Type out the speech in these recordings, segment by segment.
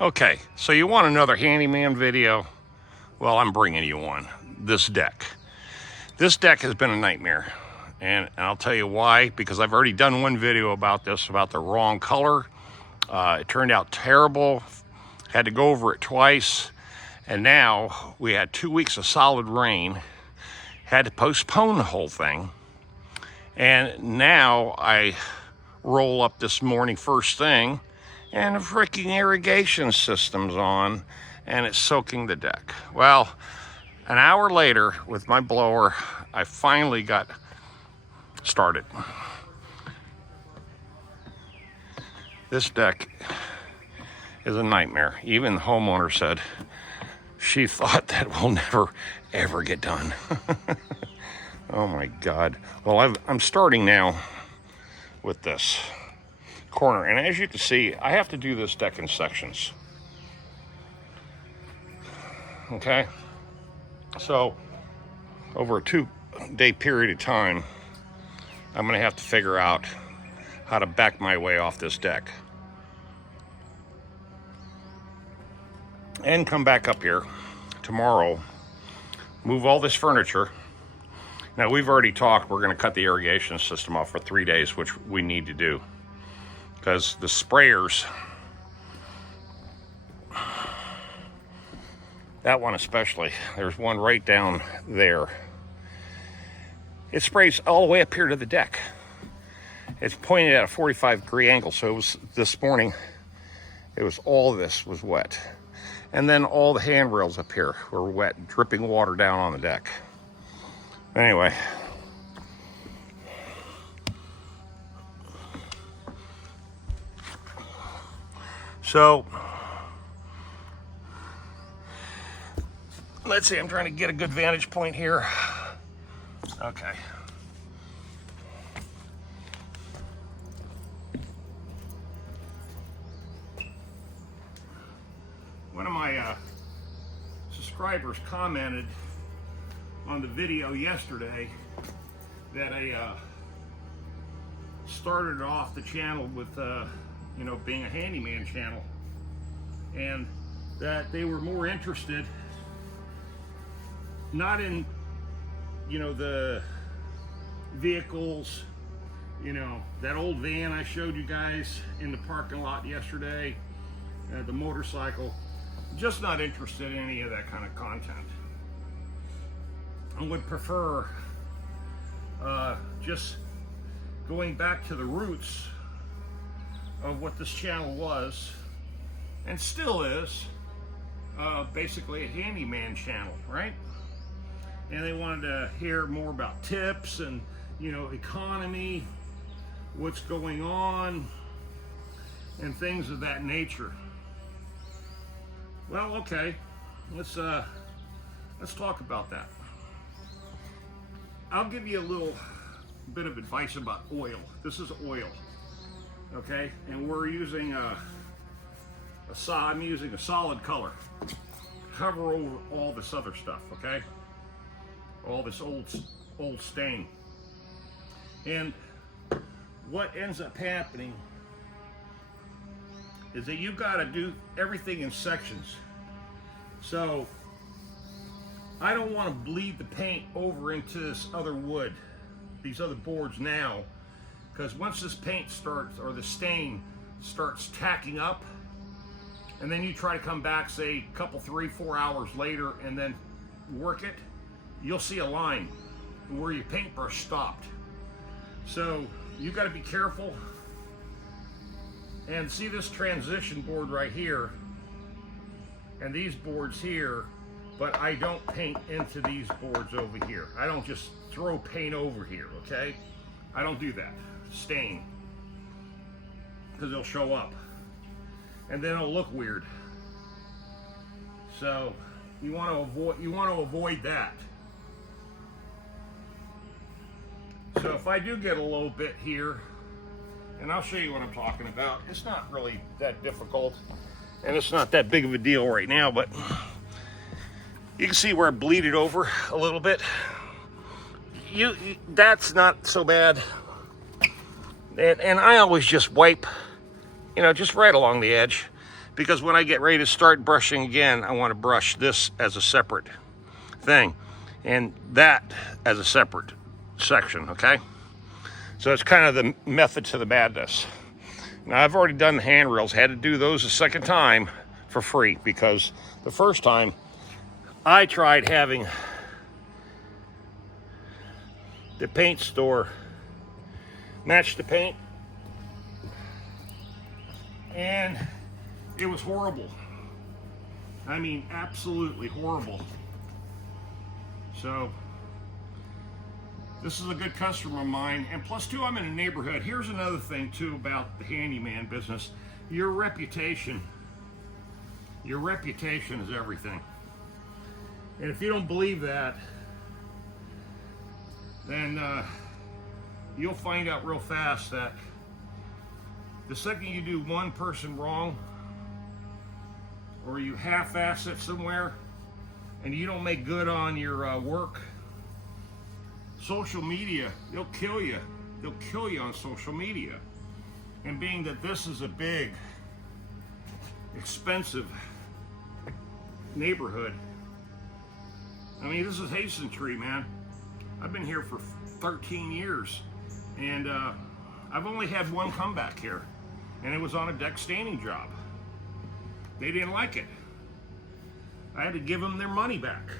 Okay, so you want another handyman video? Well, I'm bringing you one. This deck. This deck has been a nightmare. And I'll tell you why, because I've already done one video about this, about the wrong color. It turned out terrible. Had to go over it twice. And now we had 2 weeks of solid rain. Had to postpone the whole thing. And now I roll up this morning first thing, and the freaking irrigation system's on, and it's soaking the deck. Well, an hour later, with my blower, I finally got started. This deck is a nightmare. Even the homeowner said she thought that will never, ever get done. Oh my God. Well, I'm starting now with this corner. And as you can see, I have to do this deck in sections. Okay? So, over a 2-day period of time, I'm gonna have to figure out how to back my way off this deck. And come back up here tomorrow, move all this furniture. Now, we've already talked, we're gonna cut the irrigation system off for 3 days, which we need to do. Because the sprayers, that one especially, there's one right down there. It sprays all the way up here to the deck. It's pointed at a 45-degree angle, so it was this morning, it was all of this was wet. And then all the handrails up here were wet, dripping water down on the deck. Anyway, so let's see, I'm trying to get a good vantage point here. Okay. One of my subscribers commented on the video yesterday that I started off the channel with being a handyman channel, and that they were more interested not in the vehicles, that old van I showed you guys in the parking lot yesterday, the motorcycle. Just not interested in any of that kind of content. I would prefer just going back to the roots of what this channel was and still is, basically a handyman channel, right? And they wanted to hear more about tips and economy, what's going on, and things of that nature. Well, okay, let's talk about that. I'll give you a little bit of advice about oil. This is oil, okay? And we're using I'm using a solid color. Cover over all this other stuff, okay? All this old stain. And what ends up happening is that you got to do everything in sections. So I don't want to bleed the paint over into this other wood, these other boards now, because once this paint starts, or the stain starts tacking up, and then you try to come back, say, a couple, 3-4 hours later, and then work it, you'll see a line where your paintbrush stopped. So you got to be careful. And see this transition board right here, and these boards here, but I don't paint into these boards over here. I don't just throw paint over here, okay? I don't do that. Stain. Because it'll show up. And then it'll look weird. So you want to avoid that. So if I do get a little bit here, and I'll show you what I'm talking about. It's not really that difficult, and it's not that big of a deal right now, but you can see where I bleeded over a little bit. That's not so bad. And I always just wipe, just right along the edge, because when I get ready to start brushing again, I want to brush this as a separate thing and that as a separate section, okay? So it's kind of the method to the madness. Now, I've already done the handrails, had to do those a second time for free, because the first time I tried having the paint store match the paint, and it was horrible. I mean, absolutely horrible. So this is a good customer of mine, and plus too, I'm in a neighborhood. Here's another thing too about the handyman business. Your reputation is everything. And if you don't believe that, then you'll find out real fast that the second you do one person wrong, or you half-ass it somewhere, and you don't make good on your work, social media, they'll kill you. They'll kill you on social media. And being that this is a big, expensive neighborhood, I mean, this is Hastentree, man. I've been here for 13 years, and I've only had one comeback here, and it was on a deck staining job. They didn't like it. I had to give them their money back.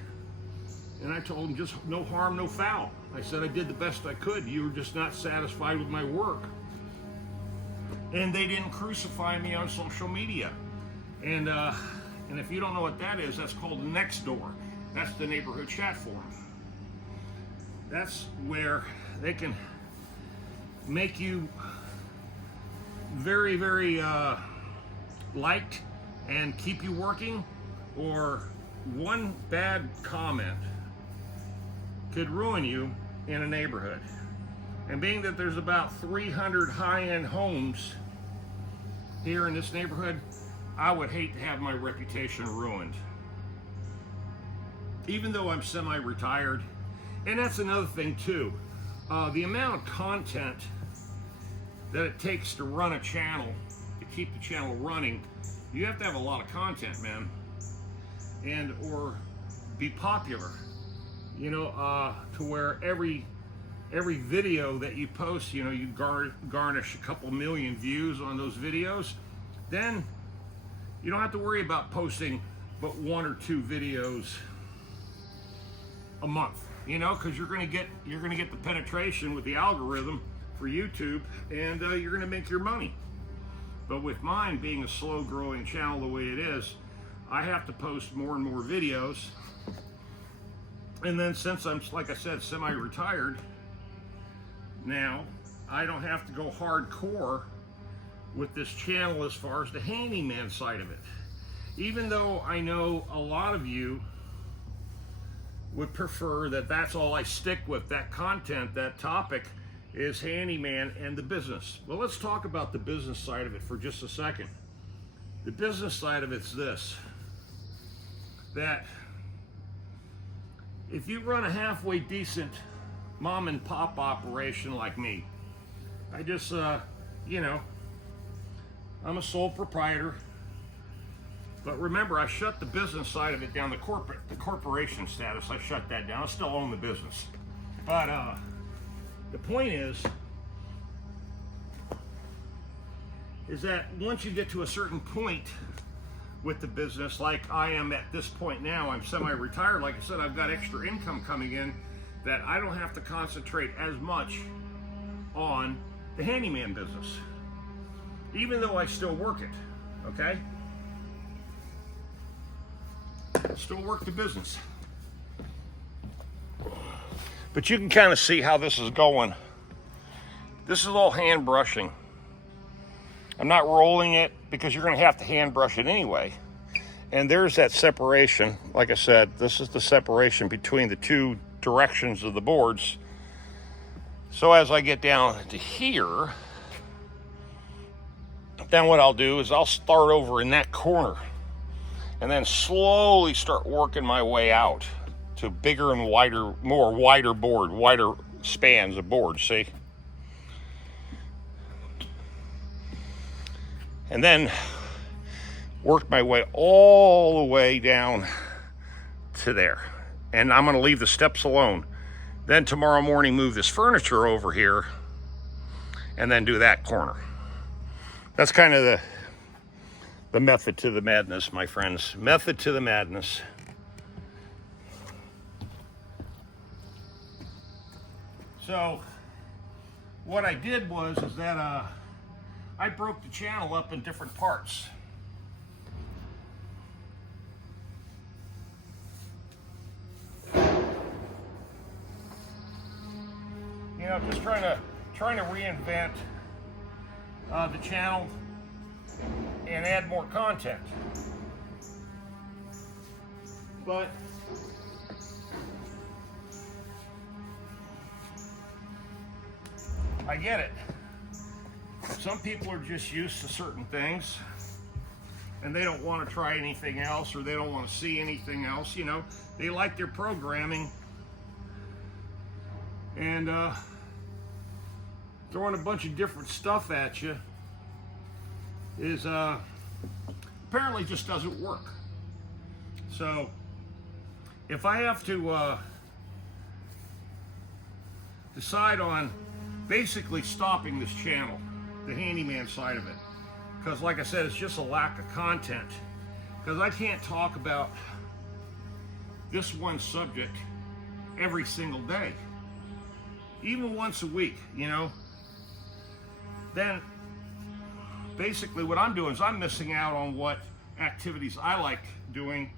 And I told them, just no harm, no foul. I said I did the best I could. You were just not satisfied with my work. And they didn't crucify me on social media. And if you don't know what that is, that's called Nextdoor. That's the neighborhood chat forum. That's where they can make you very, very liked and keep you working, or one bad comment could ruin you in a neighborhood. And being that there's about 300 high-end homes here in this neighborhood, I would hate to have my reputation ruined. Even though I'm semi-retired, and that's another thing too, the amount of content that it takes to run a channel, to keep the channel running, you have to have a lot of content, man, and or be popular, you know, to where every video that you post, you know, you garnish a couple million views on those videos, then you don't have to worry about posting but 1 or 2 videos a month, you know, because you're gonna get the penetration with the algorithm for YouTube, and you're gonna make your money. But with mine being a slow growing channel the way it is, I have to post more and more videos. And then since I'm, like I said, semi-retired, now I don't have to go hardcore with this channel as far as the handyman side of it. Even though I know a lot of you would prefer that that's all I stick with, that content, that topic is handyman and the business. Well, let's talk about the business side of it for just a second. The business side of it's this, that if you run a halfway decent mom and pop operation like me, I just, you know, I'm a sole proprietor. But remember, I shut the business side of it down, the corporation status, I shut that down. I still own the business. But the point is that once you get to a certain point with the business, like I am at this point now, I'm semi-retired. Like I said, I've got extra income coming in that I don't have to concentrate as much on the handyman business, even though I still work it, okay? Still work the business. But you can kind of see how this is going. This is all hand brushing. I'm not rolling it because you're going to have to hand brush it anyway. And there's that separation. Like I said, this is the separation between the two directions of the boards. So as I get down to here, then what I'll do is I'll start over in that corner and then slowly start working my way out to bigger and wider, wider board, wider spans of board, see? And then worked my way all the way down to there. And I'm gonna leave the steps alone. Then tomorrow morning, move this furniture over here and then do that corner. That's kind of the method to the madness, my friends. Method to the madness. So what I did was that I broke the channel up in different parts. You know, just trying to reinvent the channel and add more content. But I get it. Some people are just used to certain things and they don't want to try anything else, or they don't want to see anything else. You know, they like their programming, and throwing a bunch of different stuff at you is apparently just doesn't work. So if I have to decide on basically stopping this channel, the handyman side of it, because like I said, it's just a lack of content, because I can't talk about this one subject every single day, even once a week, you know. Then basically what I'm doing is I'm missing out on what activities I like doing,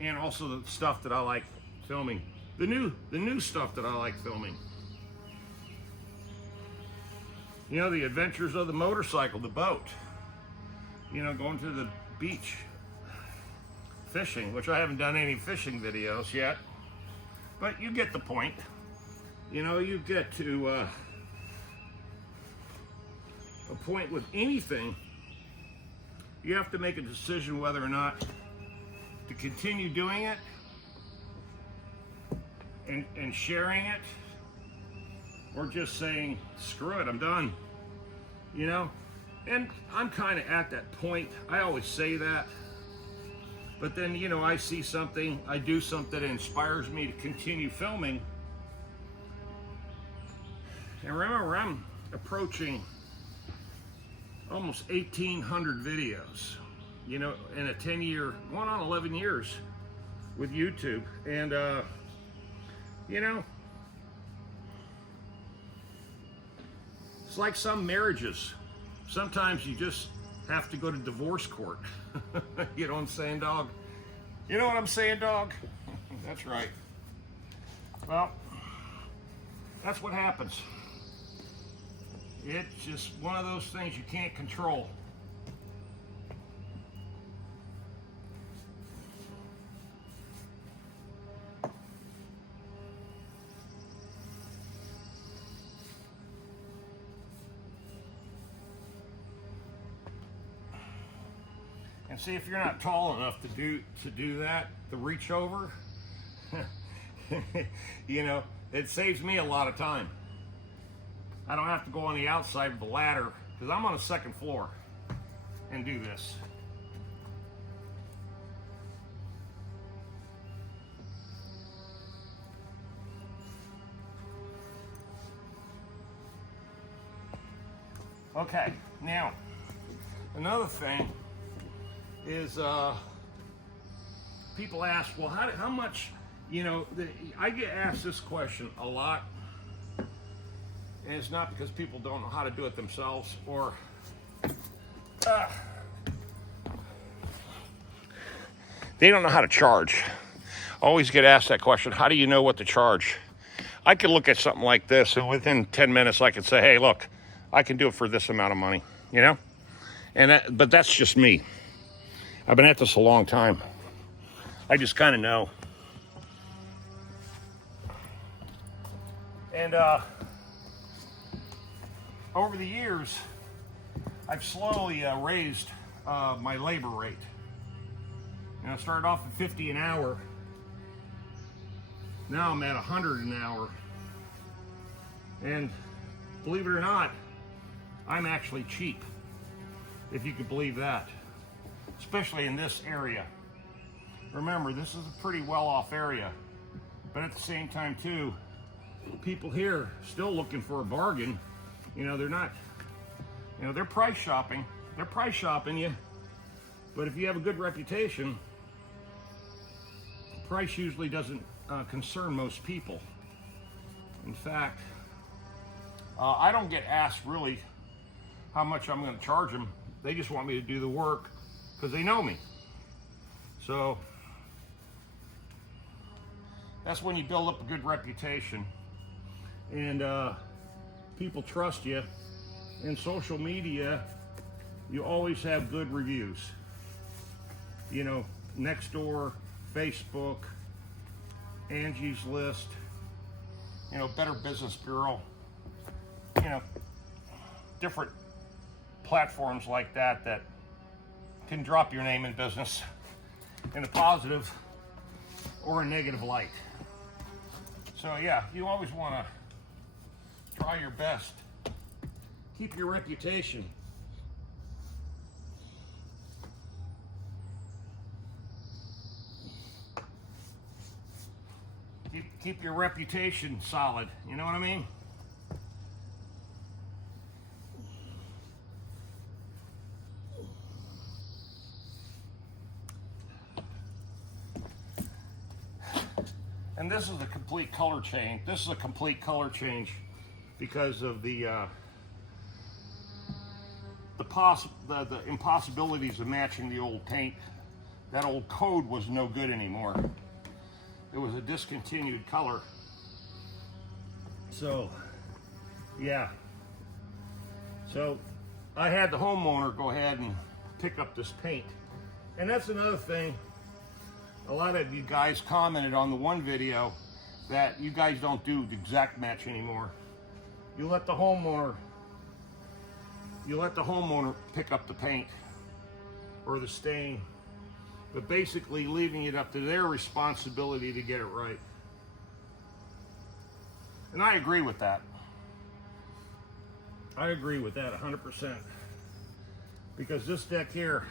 and also the stuff that I like filming, the new stuff that I like filming. You know, the adventures of the motorcycle, the boat, you know, going to the beach, fishing, which I haven't done any fishing videos yet, but you get the point. You know, you get to a point with anything, you have to make a decision whether or not to continue doing it and sharing it, or just saying, screw it, I'm done, you know? And I'm kind of at that point. I always say that, but then, you know, I see something, I do something that inspires me to continue filming. And remember, I'm approaching almost 1,800 videos, you know, in a 10-year, going on 11 years with YouTube. And, you know, it's like some marriages. Sometimes you just have to go to divorce court. You know what I'm saying, dog? You know what I'm saying, dog? That's right. Well, that's what happens. It's just one of those things you can't control. And see, if you're not tall enough to do that, the reach over, you know, it saves me a lot of time. I don't have to go on the outside of the ladder, because I'm on the second floor, and do this. Okay, now, another thing is people ask, well, how much, you know, I get asked this question a lot, and it's not because people don't know how to do it themselves, or they don't know how to charge. I always get asked that question, how do you know what to charge? I could look at something like this, and within 10 minutes I could say, hey, look, I can do it for this amount of money, you know? And but that's just me. I've been at this a long time. I just kind of know. And over the years, I've slowly raised my labor rate. You know, I started off at 50 an hour. Now I'm at 100 an hour. And believe it or not, I'm actually cheap, if you could believe that. especially in this area. Remember, this is a pretty well-off area, but at the same time too, people here still looking for a bargain. You know, they're not, you know, they're price shopping. They're price shopping you, but if you have a good reputation, price usually doesn't concern most people. In fact, I don't get asked really how much I'm going to charge them. They just want me to do the work because they know me. So that's when you build up a good reputation and people trust you. In social media, you always have good reviews. You know, Nextdoor, Facebook, Angie's List, you know, Better Business Bureau, you know, different platforms like that that can drop your name in business in a positive or a negative light. So yeah, you always want to try your best. Keep your reputation. Keep your reputation solid. You know what I mean? And this is a complete color change. This is a complete color change because of the impossibilities of matching the old paint. That old code was no good anymore. It was a discontinued color. So, yeah. So, I had the homeowner go ahead and pick up this paint. And that's another thing. A lot of you guys commented on the one video that you guys don't do the exact match anymore. You let the homeowner pick up the paint or the stain, but basically leaving it up to their responsibility to get it right. And I agree with that. I agree with that 100%. Because this deck here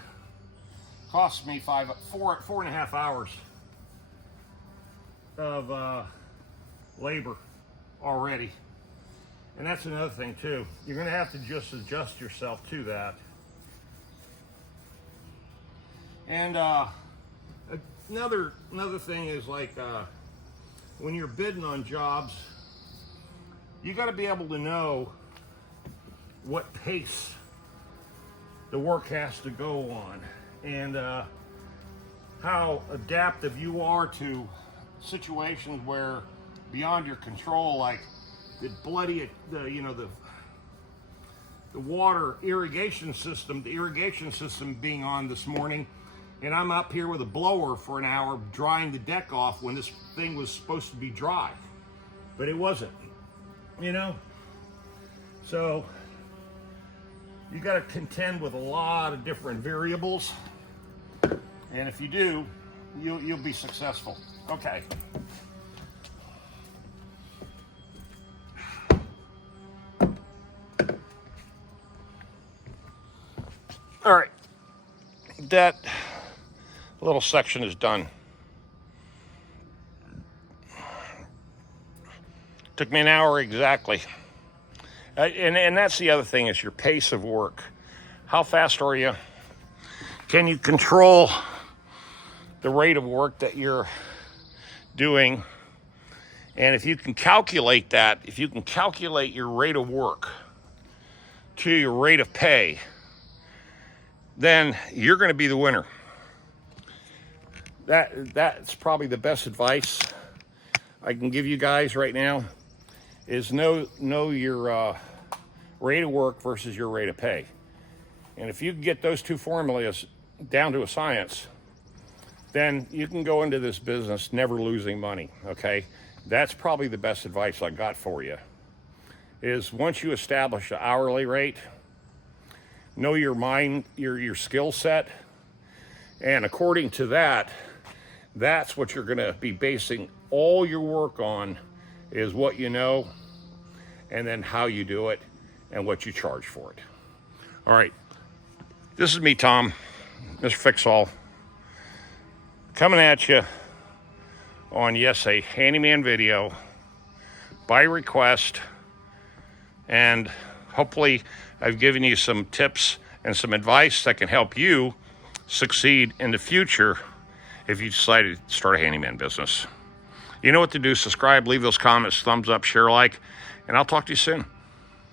cost me 4.5 hours of labor already. And that's another thing too. You're gonna have to just adjust yourself to that. And another thing is like when you're bidding on jobs, you got to be able to know what pace the work has to go on, and how adaptive you are to situations where beyond your control, like the water irrigation system, the irrigation system being on this morning, and I'm up here with a blower for an hour drying the deck off when this thing was supposed to be dry, but it wasn't, you know? So you got to contend with a lot of different variables, and if you do, you'll be successful. Okay. All right, that little section is done. Took me an hour exactly. And that's the other thing, is your pace of work. How fast are you? Can you control the rate of work that you're doing? And if you can calculate that, if you can calculate your rate of work to your rate of pay, then you're going to be the winner. That's probably the best advice I can give you guys right now, is know your rate of work versus your rate of pay. And if you can get those two formulas down to a science, then you can go into this business never losing money, okay? That's probably the best advice I got for you, is once you establish an hourly rate, know your mind, your skill set, and according to that, that's what you're gonna be basing all your work on, is what you know, and then how you do it, and what you charge for it. All right, this is me, Tom. Mr. Fix-All, coming at you on, yes, a handyman video by request, and hopefully I've given you some tips and some advice that can help you succeed in the future if you decide to start a handyman business. You know what to do. Subscribe, leave those comments, thumbs up, share, like, and I'll talk to you soon.